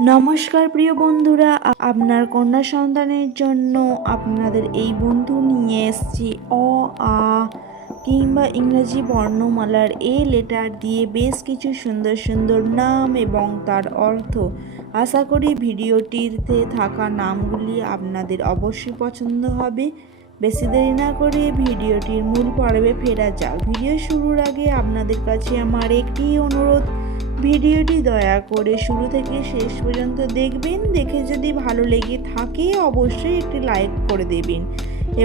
নমস্কার প্রিয় বন্ধুরা আপনার কন্যা সন্তানের জন্য আপনাদের এই বন্ধু নিয়ে এসেছি অ, আ, কিংবা ইংরেজি বর্ণমালার এ লেটার দিয়ে বেশ কিছু সুন্দর সুন্দর নাম এবং তার অর্থ। আশা করি ভিডিওটিতে থাকা নামগুলি আপনাদের অবশ্যই পছন্দ হবে। বেশি দেরি না করে ভিডিওটির মূল পর্বে ফেরা যাক। ভিডিও শুরুর আগে আপনাদের কাছে আমার একটি অনুরোধ। ভিডিওটি দয়া করে শুরু থেকে শেষ পর্যন্ত দেখবেন। দেখে যদি ভালো লেগে থাকে, অবশ্যই একটি লাইক করে দেবেন।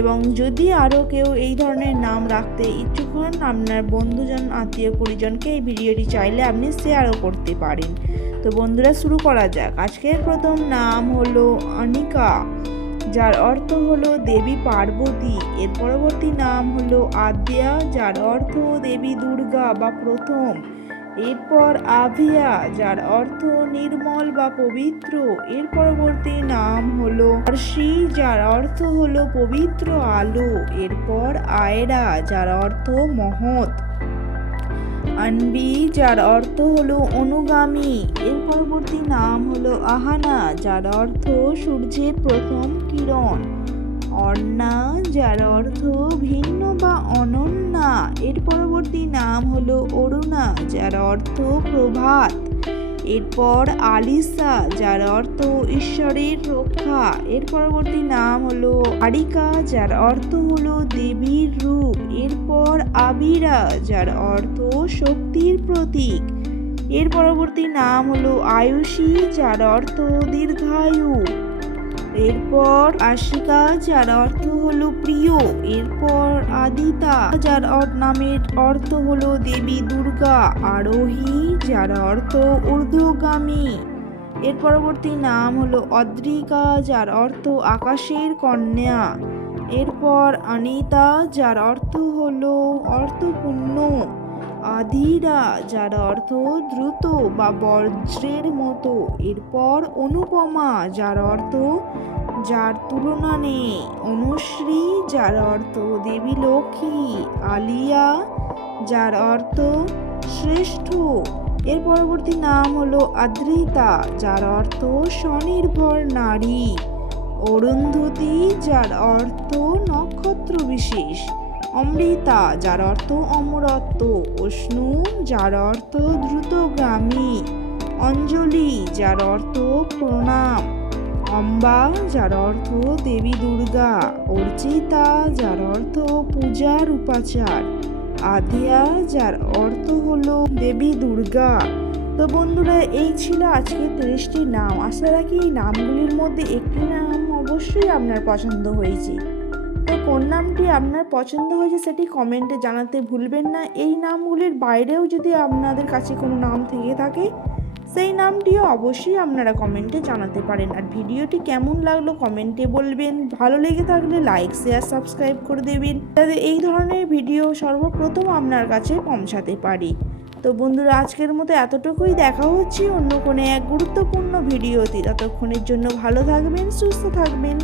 এবং যদি আরও কেউ এই ধরনের নাম রাখতে ইচ্ছুক হন, আপনার বন্ধুজন, আত্মীয় পরিজনকে এই ভিডিওটি চাইলে আপনি শেয়ারও করতে পারেন। তো বন্ধুরা, শুরু করা যাক। আজকের প্রথম নাম হলো অনিকা, যার অর্থ হলো দেবী পার্বতী। এর পরবর্তী নাম হলো আদ্যা, যার অর্থ দেবী দুর্গা বা প্রথম। এরপর আভিয়া, যার অর্থ নির্মল বা পবিত্র। এর পরবর্তী নাম হলো হর্ষি যার অর্থ হলো পবিত্র আলো। এরপর আয়রা, যার অর্থ মহৎ। আনবি, যার অর্থ হলো অনুগামী। এর পরবর্তী নাম হলো আহানা, যার অর্থ সূর্যের প্রথম কিরণ। অর্ণা, যার অর্থ ভিন্ন বা এর পরবর্তী নাম হলো অরুণা, যার অর্থ প্রভাত। এরপর আলিসা, যার অর্থ ঈশ্বরের রক্ষা। এর পরবর্তী নাম হলো আরিকা, যার অর্থ হলো দেবীর রূপ। এরপর আবিরা, যার অর্থ শক্তির প্রতীক। এর পরবর্তী নাম হলো আয়ুষী, যার অর্থ দীর্ঘায়ু। এরপর আশিকা, যার অর্থ হলো প্রিয়। এরপর আদিতা, যার নামের অর্থ হলো দেবী দুর্গা। আরোহী, যার অর্থ ঊর্ধ্বগামী। এর পরবর্তী নাম হলো অদ্রিকা, যার অর্থ আকাশের কন্যা। এরপর অনিতা, যার অর্থ হলো অর্থপূর্ণ। আধিরা, যার অর্থ দ্রুত বা বজ্রের মতো। এরপর অনুপমা, যার অর্থ যার তুলনা নেই। অনুশ্রী, যার অর্থ দেবী লক্ষ্মী, আলিয়া, যার অর্থ শ্রেষ্ঠ। এর পরবর্তী নাম হলো আদ্রিতা, যার অর্থ স্বনির্ভর নারী। অরুন্ধতী, যার অর্থ নক্ষত্র বিশেষ। অমৃতা, যার অর্থ অমরত্ব। উষ্ণু যার অর্থ দ্রুতগামী। অঞ্জলি, যার অর্থ প্রণাম। অম্বা যার অর্থ দেবী দুর্গা, অর্চিতা, যার অর্থ পূজার উপাচার আদিয়া, যার অর্থ হলো দেবী দুর্গা। তো বন্ধুরা, এই ছিল আজকে তিরিশটি নাম। আশা রাখি এই নামগুলির মধ্যে একটি নাম অবশ্যই আপনার পছন্দ হয়েছে। তো কোন নামটি আপনার পছন্দ হয়েছে সেটি কমেন্টে জানাতে ভুলবেন না। এই নামগুলির বাইরেও যদি আপনাদের কাছে কোনো নাম থেকে থাকে সেই নামটিও অবশ্যই আপনারা কমেন্টে জানাতে পারেন। আর ভিডিওটি কেমন লাগল কমেন্টে বলবেন। ভালো লেগে থাকলে লাইক শেয়ার সাবস্ক্রাইব করে দেবেন। যাতে এই ধরনের ভিডিও সর্বপ্রথম আপনার কাছে পৌঁছাতে পারি। তো বন্ধুরা, আজকের মতো এতটুকুই। দেখা হচ্ছে অন্য কোনো এক গুরুত্বপূর্ণ ভিডিওতে। ততক্ষণের জন্য ভালো থাকবেন, সুস্থ থাকবেন।